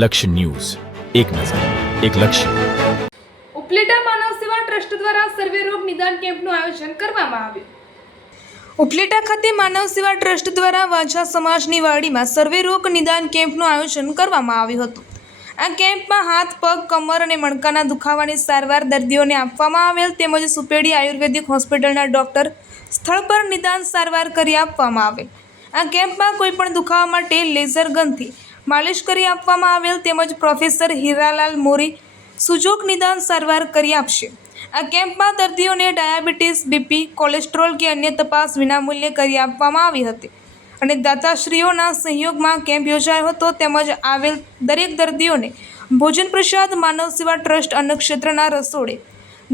લક્ષ્ય ન્યૂઝ, એક નજર, એક લક્ષ્ય. ઉપલેટા માનવ સેવા ટ્રસ્ટ દ્વારા સર્વે રોગ નિદાન કેમ્પનું આયોજન કરવામાં આવ્યું. ઉપલેટા ખાતે માનવ સેવા ટ્રસ્ટ દ્વારા વાંઝા સમાજની વાડીમાં સર્વે રોગ નિદાન કેમ્પનું આયોજન કરવામાં આવ્યું હતું. આ કેમ્પમાં હાથ, પગ, કમર અને મણકાના દુખાવાની સારવાર દર્દીઓને આપવામાં આવેલ તેમજ સુપેડી આયુર્વેદિક હોસ્પિટલના ડોક્ટર સ્થળ પર નિદાન સારવાર કરી આપવામાં આવેલ. આ કેમ્પમાં કોઈપણ દુખાવા માટે લેઝર ગનથી માલિશ કરી આપવામાં આવેલ તેમજ પ્રોફેસર હીરાલાલ મોરી સુજોગ નિદાન સારવાર કરી આપશે. આ કેમ્પમાં દર્દીઓને ડાયાબિટીસ, બીપી, કોલેસ્ટ્રોલ કે અન્ય તપાસ વિનામૂલ્યે કરી આપવામાં આવી હતી અને દાતાશ્રીઓના સહયોગમાં કેમ્પ યોજાયો હતો તેમજ આવેલ દરેક દર્દીઓને ભોજન પ્રસાદ માનવ સેવા ટ્રસ્ટ અન્નક્ષેત્રના રસોડે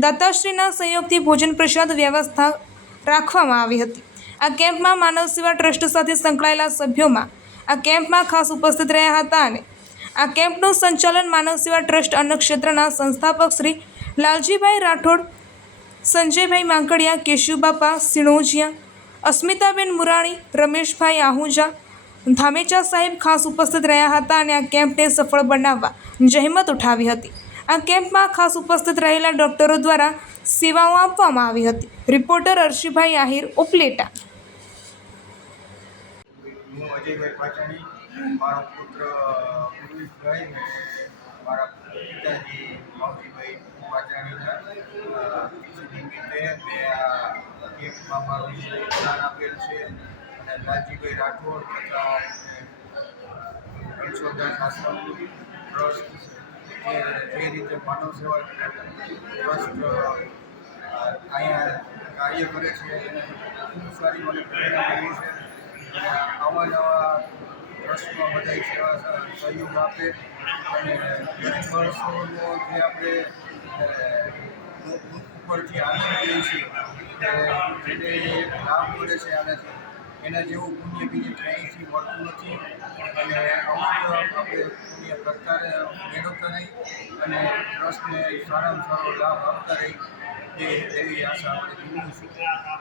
દાતાશ્રીના સહયોગથી ભોજન પ્રસાદ વ્યવસ્થા રાખવામાં આવી હતી. આ કેમ્પમાં માનવ સેવા ટ્રસ્ટ સાથે સંકળાયેલા સભ્યોમાં આ કેમ્પમાં ખાસ ઉપસ્થિત રહ્યા હતા અને આ કેમ્પનું સંચાલન માનવ સેવા ટ્રસ્ટ અન્નક્ષેત્રના સંસ્થાપક શ્રી લાલજીભાઈ રાઠોડ, સંજયભાઈ માંકડિયા, કેશુબાપા સિણોજિયા, અસ્મિતાબેન મુરાણી, રમેશભાઈ આહુજા, ધામેચા સાહેબ ખાસ ઉપસ્થિત રહ્યા હતા અને આ કેમ્પને સફળ બનાવવા જહેમત ઉઠાવી હતી. આ કેમ્પમાં ખાસ ઉપસ્થિત રહેલા ડોક્ટરો દ્વારા સેવાઓ આપવામાં આવી હતી. રિપોર્ટર અર્શીભાઈ આહિર, ઉપલેટા. હું અજયભાઈ પાચાણી, મારો પુત્ર પુરુષભાઈ ને મારા પિતાજી માવજીભાઈ પાચાણીના નિમિત્તે મેં આ કેમ્પમાં મારું યોગદાન આપેલ છે અને લાલજીભાઈ રાઠોડ તથા રણછોડદાસ આશ્રમ ટ્રસ્ટ જે રીતે માનવ સેવા ટ્રસ્ટ અહીંયા કાર્ય કરે છે એને ખૂબ સારી મને પ્રેરણા મળી છે. આવા નવા ટ્રસ્ટમાં બધા સેવા સહયોગ આપે અને દરેક વર્ષોનો જે આપણે ઉપરથી આનંદ લઈએ છીએ જેને એક લાભ મળે છે આનાથી એના જેવું પુણ્ય બીજે ક્યાંયથી મળતું નથી અને અમુક આપણે પુણ્ય કરતા મેળવતા રહી અને ટ્રસ્ટને સારામાં સારો લાભ આપતા રહી એવી આશા આપણે જીવું છું.